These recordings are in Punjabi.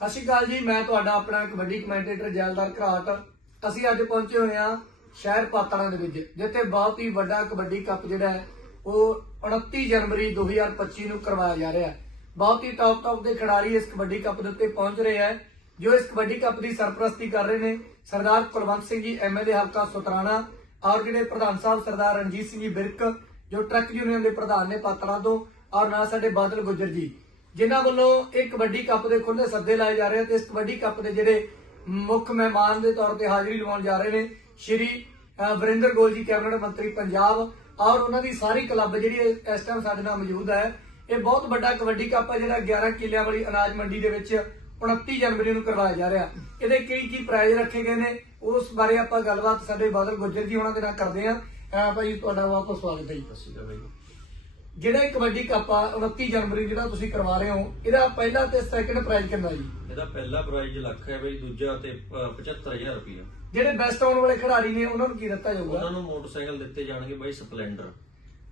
ਸਤਿ ਸ਼੍ਰੀ ਅਕਾਲ ਜੀ, ਮੈਂ ਤੁਹਾਡਾ ਆਪਣਾ ਕਬੱਡੀ ਕਮੈਂਟੇਟਰ ਜੈਲਦਾਰ ਘਰਾਟ ਅਸੀਂ ਅੱਜ ਪਹੁੰਚੇ ਹੋਏ ਹਾਂ ਸ਼ਹਿਰ ਪਾਤੜਾਂ ਦੇ ਵਿੱਚ, ਜਿੱਥੇ ਬਹੁਤ ਹੀ ਵੱਡਾ ਕਬੱਡੀ ਕੱਪ ਜਿਹੜਾ ਹੈ, ਉਹ 29 ਜਨਵਰੀ 2025 ਨੂੰ ਕਰਵਾਇਆ ਜਾ ਰਿਹਾ ਹੈ। ਬਹੁਤ ਹੀ ਟੌਪ ਟੌਪ ਦੇ ਖਿਡਾਰੀ ਇਸ ਕਬੱਡੀ ਕੱਪ ਦੇ ਉੱਤੇ ਪਹੁੰਚ ਰਹੇ ਹੈ, ਜੋ ਇਸ ਕਬੱਡੀ ਕੱਪ ਦੀ ਸਰਪ੍ਰਸਤੀ ਕਰ ਰਹੇ ਨੇ। ਸਰਦਾਰ ਕੁਲਵੰਤ ਸਿੰਘ ਜੀ ਐਮਐਲਏ ਹਲਕਾ ਸੁਤਰਾਣਾ, ਔਰ ਜਿਹੜੇ ਪ੍ਰਧਾਨ ਸਾਹਿਬ ਸਰਦਾਰ ਰਣਜੀਤ ਸਿੰਘ ਜੀ ਬਿਰਕ, ਜੋ ਟਰੱਕ ਯੂਨੀਅਨ ਦੇ ਪ੍ਰਧਾਨ ਨੇ ਪਾਤੜਾਂ ਤੋਂ, ਔਰ ਨਾਲ ਸਾਡੇ ਬਾਦਲ ਗੁੱਜਰ ਜੀ। ਜਿਨ੍ਹਾਂ ਵੱਲੋਂ ਇਹ ਕਬੱਡੀ ਕੱਪ ਦੇ ਖੁੱਲੇ ਸੱਦੇ ਲਾਏ ਜਾ ਰਹੇ ਆ ਤੇ ਇਸ ਕਬੱਡੀ ਕੱਪ ਦੇ ਜਿਹੜੇ ਮੁੱਖ ਮਹਿਮਾਨ ਦੇ ਤੌਰ ਤੇ ਹਾਜ਼ਰੀ ਲਵਾਉਣ ਜਾ ਰਹੇ ਨੇ ਸ਼੍ਰੀ ਵਰਿੰਦਰ ਗੋਲ ਜੀ ਕੈਬਨਿਟ ਮੰਤਰੀ ਪੰਜਾਬ ਔਰ ਉਹਨਾਂ ਦੀ ਸਾਰੀ ਕਲੱਬ ਜਿਹੜੀ ਇਸ ਟਾਈਮ ਸਾਡੇ ਨਾਲ ਮੌਜੂਦ ਹੈ ਇਹ ਬਹੁਤ ਵੱਡਾ ਕਬੱਡੀ ਕੱਪ ਹੈ ਜਿਹੜਾ 11 ਕਿੱਲਿਆਂ ਵਾਲੀ ਅਨਾਜ ਮੰਡੀ ਦੇ ਵਿੱਚ 29 ਜਨਵਰੀ ਨੂੰ ਕਰਵਾਇਆ ਜਾ ਰਿਹਾ। ਇਹਦੇ ਕੀ ਕੀ ਪ੍ਰਾਈਜ਼ ਰੱਖੇ ਗਏ ਨੇ ਉਸ ਬਾਰੇ ਆਪਾਂ ਗੱਲਬਾਤ ਸਾਡੇ ਬਾਦਲ ਗੁੱਜਰ ਜੀ ਉਹਨਾਂ ਦੇ ਨਾਲ ਕਰਦੇ ਹਾਂ। ਅ, ਭਾਈ ਤੁਹਾਡਾ ਬਹੁਤ ਸਵਾਗਤ ਹੈ ਜੀ। ਸਤਿ ਸ਼੍ਰੀ ਅਕਾਲ ਜਿਹੜਾ ਇਹ ਕਬੱਡੀ ਕੱਪ ਆ 29 ਜਨਵਰੀ ਜਿਹੜਾ ਤੁਸੀਂ ਕਰਵਾ ਰਹੇ ਹੋ ਇਹਦਾ ਪਹਿਲਾ ਤੇ ਸੈਕਿੰਡ ਪ੍ਰਾਈਜ਼ ਕਿੰਨਾ ਜੀ? ਇਹਦਾ ਪਹਿਲਾ ਪ੍ਰਾਈਜ਼ ਲੱਖ ਹੈ ਬਾਈ ਦੂਜਾ ਤੇ ਅ, 75000 ਰੁਪਇਆ ਜਿਹੜੇ ਬੈਸਟ ਆਉਣ ਵਾਲੇ ਖਿਡਾਰੀ ਨੇ ਉਹਨਾਂ ਨੂੰ ਕੀ ਦਿੱਤਾ ਉਹਨਾਂ ਜਾਊਗਾ ਨੂੰ ਮੋਟਰਸਾਈਕਲ ਦਿੱਤੇ ਜਾਣਗੇ ਬਾਈ ਸਪਲੈਂਡਰ।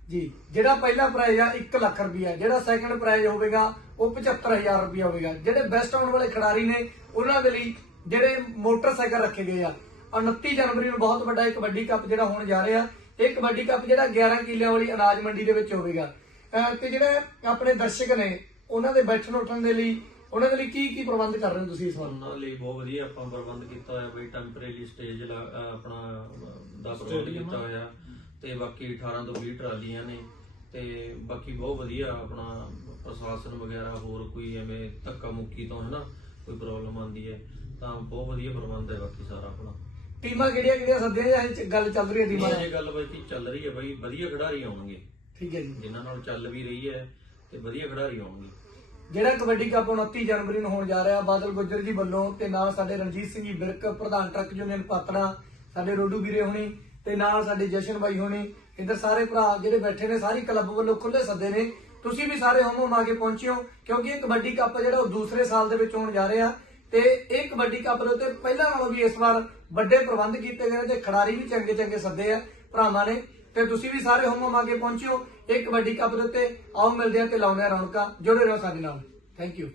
ਜੀ ਜਿਹੜਾ ਪਹਿਲਾ ਪ੍ਰਾਈਜ਼ ਆ 1 ਲੱਖ ਰੁਪਇਆ ਜਿਹੜਾ ਸੈਕਿੰਡ ਪ੍ਰਾਈਜ਼ ਹੋਵੇਗਾ ਉਹ 75000 ਰੁਪਇਆ ਹੋਵੇਗਾ। ਜਿਹੜੇ ਬੈਸਟ ਆਉਣ ਵਾਲੇ ਖਿਡਾਰੀ ਨੇ ਉਹਨਾਂ ਦੇ ਲਈ ਜਿਹੜੇ ਮੋਟਰਸਾਈਕਲ ਰੱਖੇ ਗਏ ਆ 29 ਜਨਵਰੀ ਨੂੰ ਬਹੁਤ ਵੱਡਾ ਇਹ ਕਬੱਡੀ ਕੱਪ ਜਿਹੜਾ ਹੋਣ ਜਾ ਰਿਹਾ। ਇਹ ਕਬੱਡੀ ਕੱਪ ਜਿਹੜਾ 11 ਕਿੱਲਿਆਂ ਵਾਲੀ ਅਨਾਜ ਮੰਡੀ ਦੇ ਵਿੱਚ ਹੋਵੇਗਾ। ਤੇ ਜਿਹੜੇ ਆਪਣੇ ਦਰਸ਼ਕ ਨੇ ਉਹਨਾਂ ਦੇ ਬੈਠਣ ਉੱਠਣ ਦੇ ਲਈ ਉਹਨਾਂ ਦੇ ਲਈ ਕੀ ਕੀ ਪ੍ਰਬੰਧ ਕਰ ਰਹੇ ਹੋ ਤੁਸੀਂ ਇਸ ਵਾਰ? ਉਹਨਾਂ ਲਈ ਬਹੁਤ ਵਧੀਆ ਆਪਾਂ ਪ੍ਰਬੰਧ ਕੀਤਾ ਹੋਇਆ ਬਾਈ ਟੈਂਪਰੇਰੀ ਸਟੇਜ ਆਪਣਾ ਦਾ ਪ੍ਰਬੰਧ ਕੀਤਾ ਹੋਇਆ। ਤੇ ਬਾਕੀ 18 ਤੋਂ 20 ਟਰਾਲੀਆਂ ਨੇ। ਤੇ ਬਾਕੀ ਬਹੁਤ ਵਧੀਆ ਆਪਣਾ ਪ੍ਰਸ਼ਾਸਨ ਵਗੈਰਾ ਹੋਰ ਕੋਈ ਐਵੇਂ ਧੱਕਾ ਮੁੱਕੀ ਤੋਂ ਹਨਾ ਕੋਈ ਪ੍ਰੋਬਲਮ ਆਂਦੀ ਹੈ ਤਾਂ ਬਹੁਤ ਵਧੀਆ ਪ੍ਰਬੰਧ ਹੈ ਬਾਕੀ ਸਾਰਾ ਆਪਣਾ। ਟੀਮਾਂ ਕਿਹੜੀਆਂ ਕਿਹੜੀਆਂ ਸੱਦੀਆਂ ਜਾਂ ਇਹ 'ਚ ਗੱਲ ਚੱਲ ਰਹੀ ਹੈ ਟੀਮਾਂ ਇਹ ਦੀ ਗੱਲ ਬਾਈ ਕੀ ਚੱਲ ਰਹੀ ਹੈ ਬਾਈ ਵਧੀਆ ਖਿਡਾਰੀ ਆਉਣਗੇ। ਠੀਕ ਹੈ ਜੀ। ਜਿਨ੍ਹਾਂ ਨਾਲ ਚੱਲ ਵੀ ਰਹੀ ਹੈ ਤੇ ਵਧੀਆ ਖਿਡਾਰੀ ਆਉਣਗੇ। ਜਿਹੜਾ ਕਬੱਡੀ ਕੱਪ 29 ਜਨਵਰੀ ਨੂੰ ਹੋਣ ਜਾ ਰਿਹਾ ਬਾਦਲ ਗੁੱਜਰ ਜੀ ਵੱਲੋਂ ਤੇ ਨਾਲ ਸਾਡੇ ਰਣਜੀਤ ਸਿੰਘ ਜੀ ਬਿਰਕ ਪ੍ਰਧਾਨ ਟਰੱਕ ਯੂਨੀਅਨ ਪਾਤੜਾ ਸਾਡੇ ਰੋਡੂ ਵੀਰੇ ਹੋਣੀ ਤੇ ਨਾਲ ਸਾਡੇ ਜਸ਼ਨ ਬਾਈ ਹੋਣੀ ਇੱਧਰ ਸਾਰੇ ਭਰਾ ਜਿਹੜੇ ਬੈਠੇ ਨੇ ਸਾਰੀ ਕਲੱਬ ਵੱਲੋਂ ਖੁੱਲੇ ਸੱਦੇ ਨੇ। ਤੁਸੀਂ ਵੀ ਸਾਰੇ ਹੋਮੋ ਮਾ ਕੇ ਪਹੁੰਚਿਓ ਕਿਉਂਕਿ ਇਹ ਕਬੱਡੀ ਕੱਪ ਜਿਹੜਾ ਉਹ ਦੂਸਰੇ ਸਾਲ ਦੇ ਵਿੱਚ ਹੋਣ ਜਾ ਰਿਹਾ ਤੇ ਇਹ ਕਬੱਡੀ ਕੱਪ ਦੇ ਉੱਤੇ ਪਹਿਲਾਂ ਨਾਲੋਂ ਵੀ ਇਸ ਵਾਰ ਵੱਡੇ ਪ੍ਰਬੰਧ ਕੀਤੇ ਗਏ ਨੇ ਤੇ ਖਿਡਾਰੀ ਵੀ ਚੰਗੇ ਚੰਗੇ ਸੱਦੇ ਆ ਭਰਾਵਾਂ ਨੇ। ਤੇ ਤੁਸੀਂ ਵੀ ਸਾਰੇ ਹੋਮੋ ਮਾ ਕੇ ਪਹੁੰਚਿਓ। ਇਹ ਕਬੱਡੀ ਕੱਪ ਦੇ ਉੱਤੇ ਆਓ ਮਿਲਦੇ ਆ ਤੇ ਲਾਉਂਦੇ ਆ ਰੌਣਕਾਂ। ਜੁੜੇ ਰਹੋ ਸਾਡੇ ਨਾਲ। Thank you